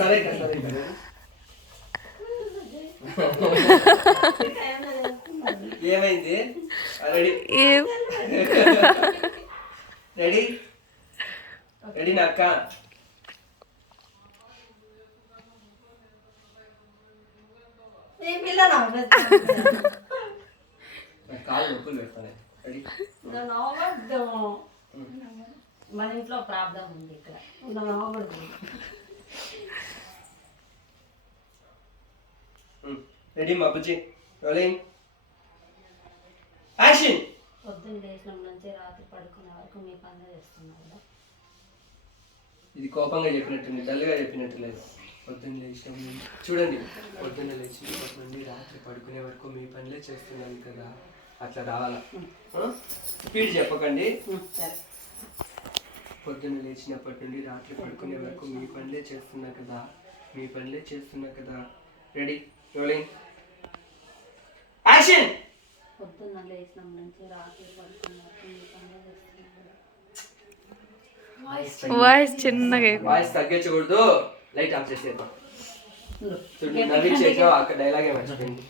సరే సరే ఏమైంది రెడీ రెడీ రెడీ నా అక్క కాళ్ళు నొప్పులు పెడతాను రెడీ మన ఇంట్లో ప్రాబ్లం ఉంది ఇక్కడ రెడీ మా బుజ్జి రోలింగ్ యాక్షన్ పొద్దున్న లేచినాం నుంచి రాత్రి పడుకునే వరకు మీ పనులు చేస్తున్నారు కదా. ఇది కోపంగా చెప్పినట్టుంది డల్గా చెప్పినట్టు లేదు. పొద్దున్న లేచినాం చూడండి, పొద్దున్న లేచినప్పటి నుండి రాత్రి పడుకునే వరకు మీ పనులే చేస్తున్నాను కదా, అట్లా రావాలా. స్పీడ్ చెప్పకండి. పొద్దున్న లేచినప్పటి నుండి రాత్రి పడుకునే వరకు మీ పనులే చేస్తున్నా కదా, మీ పనులే చేస్తున్నా కదా. Ready rolling action. పొద్దున్న లేచినాం నుంచి రాత్రి పడుకునే వరకు మీ పనులే చేస్తున్నారు కదా. వాయిస్ చిన్నగా వాయిస్ తగ్గించకూడదు. లైట్ ఆఫ్ చేసేద్దాం. నవ్వి చేసావు అక్కడ డైలాగే మర్చిపోయింది.